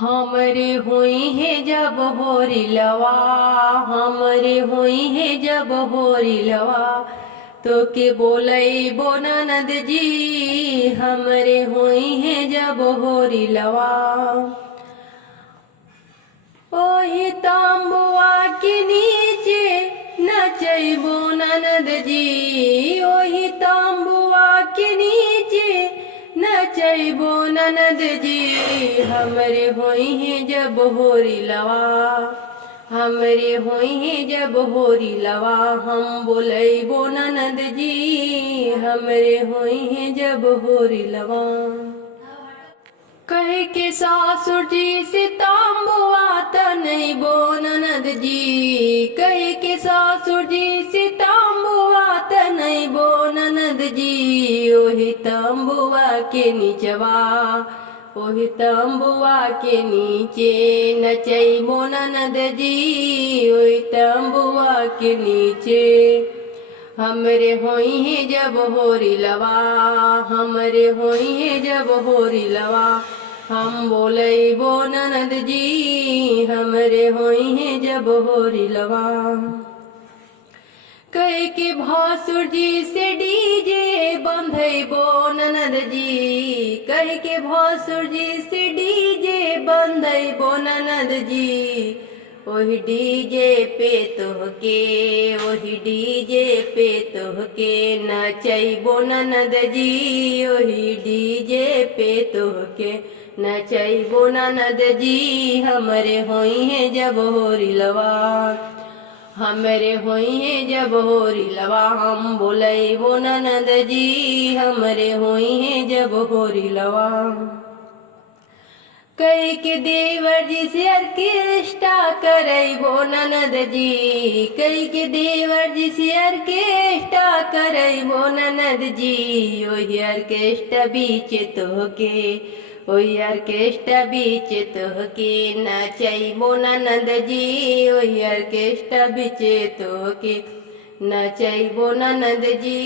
हमरे हुई है जब होरी लवा, हमरे हुई है जब होरी लवा, तो के बोलई बो ननद जी, हमरे हुई है जब होरी लवा। ओही तांबुआ के नीचे नचैबो ननद जी, ओही तांबुआ के नीचे नचैबो ननद जी, हमरे होई है जब होरी लवा, हमरे होई है जब होरी लवा, हम बोलैबो ननद जी, हमरे होई है जब होरी लवा। कह के सासुर जी से तांबुआ तनैबो ननद जी, कह के सासुर जी से तांबुआ तनैबो ननद जी, ओही तांबुआ के नीचवा, ओही तांबुआ के नीचे नचैबो ननद जी, ओही तांबुआ के नीचे हमरे होई है जब होरी लवा, हमरे होई है जब होरी लवा, हम बोलैबो ननद जी, हमरे होई है जब होरी लवा। कह के भासुर जी से डीजे बंधैबो ननद जी, कह के भासुर जी से डीजे बंधैबो ननद जी, ओही डीजे पे तोहके, ओही डीजे पे तोहके नचैबो ननद जी, ओही डीजे पे तोहके नचैबो ननद जी, हमरे होई है जब होरी लवा, हमरे होई है जब होरी लवा, हम बोलैबो ननद जी, हमरे होई है जब होरी लवा। कह के देवर जी से ऑर्केस्ट्रा करैबो ननद जी, कह के देवर जी से ऑर्केस्ट्रा करैबो ननद जी, ओही ऑर्केस्ट्रा बीच तोहके, ओही ऑर्केस्ट्रा बीच तोहके नचैबो ननद जी, ओही ऑर्केस्ट्रा बीच तोहके नचैबो ननद जी।